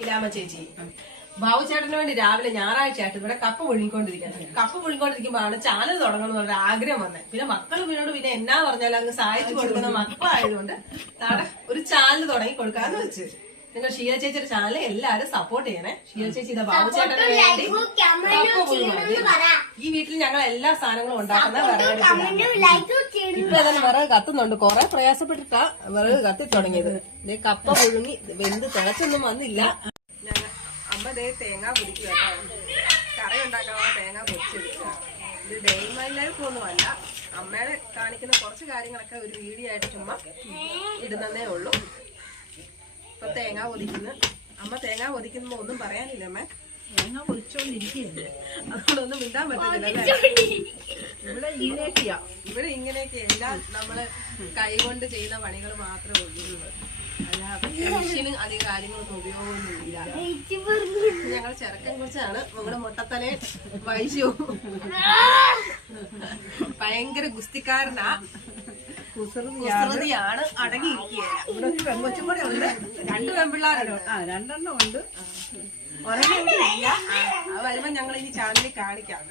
ചേച്ചി. ബാബു ചേട്ടന് വേണ്ടി രാവിലെ ഞായറാഴ്ച ആയിട്ട് ഇവിടെ കപ്പ പുഴുങ്ങിക്കൊണ്ടിരിക്കുന്നത് കപ്പ പുഴുങ്ങിക്കൊണ്ടിരിക്കുമ്പോഴാണ് ചാനൽ തുടങ്ങണം എന്നൊരു ആഗ്രഹം വന്നത് പിന്നെ മക്കൾ ഇവനോട് പിന്നെ എന്നാ പറഞ്ഞാലും അങ്ങ് സഹായിച്ചു കൊടുക്കുന്ന മക്കളായതുകൊണ്ട് നാളെ ഒരു ചാനൽ തുടങ്ങി കൊടുക്കാന്ന് വെച്ച്. നിങ്ങൾ ഷീല ചേച്ചിയുടെ ചാനൽ എല്ലാരും സപ്പോർട്ട് ചെയ്യണേ. ഷീല ചേച്ചി ഇതാ ബാബു ചേട്ടന് വേണ്ടി കപ്പ പുഴുങ്ങുന്നത് ഈ വീട്ടിൽ ഞങ്ങൾ എല്ലാ സാധനങ്ങളും ഉണ്ടാക്കുന്ന ഇപ്പൊ ഏതായാലും വിറക് കത്തുന്നുണ്ട്. കൊറേ പ്രയാസപ്പെട്ടിട്ടാ വിറക് കത്തി തുടങ്ങിയത്. ദേ കപ്പ പുഴുങ്ങി വെന്ത് തിളച്ചൊന്നും വന്നില്ല. അമ്മ ദേ തേങ്ങ പിടിക്കുക കറി ഉണ്ടാക്കാൻ തേങ്ങ പൊടിച്ചെടുക്കുക ഇത് ഡേ മൈ ലൈഫ് ഒന്നുമല്ല അമ്മയുടെ കാണിക്കുന്ന കുറച്ച് കാര്യങ്ങളൊക്കെ ഒരു വീഡിയോ ആയിട്ട് ചുമ്മാ ഇടുന്നതേ ഉള്ളൂ. ഇപ്പൊ തേങ്ങ പൊതിക്കുന്നു. അമ്മ തേങ്ങ പൊതിക്കുമ്പോ ഒന്നും പറയാനില്ല അമ്മ. തേങ്ങ പൊതിച്ചോണ്ടിരിക്കുന്നു അതുകൊണ്ടൊന്നും മിണ്ടാൻ പറ്റത്തില്ല അല്ലേ? ഇവിടെ ഇങ്ങനെയൊക്കെയാ. ഇവിടെ ഇങ്ങനെയൊക്കെ എല്ലാം നമ്മൾ കൈകൊണ്ട് ചെയ്യുന്ന പണികൾ മാത്രമേ ഉള്ളൂ. മെഷീനും അധികം കാര്യങ്ങളൊന്നും ഉപയോഗമൊന്നുമില്ല. ഞങ്ങൾ ചെറുക്കൻ കുറിച്ചാണ് നമ്മുടെ മുട്ടത്തലെ വൈശു ഭയങ്കര ഗുസ്തിക്കാരനാ. കുസൃതിയാണ് ഒരു പെങ്കൊച്ചും കൂടെ ഉണ്ട്. രണ്ട് പെൺപിള്ളാരുണ്ട്. ആ രണ്ടെണ്ണം ഉണ്ട്. ഒരെണ്ണം ഇല്ല അത് വരുമ്പോ ഞങ്ങൾ ഇനി ചാനലിൽ കാണിക്കാം.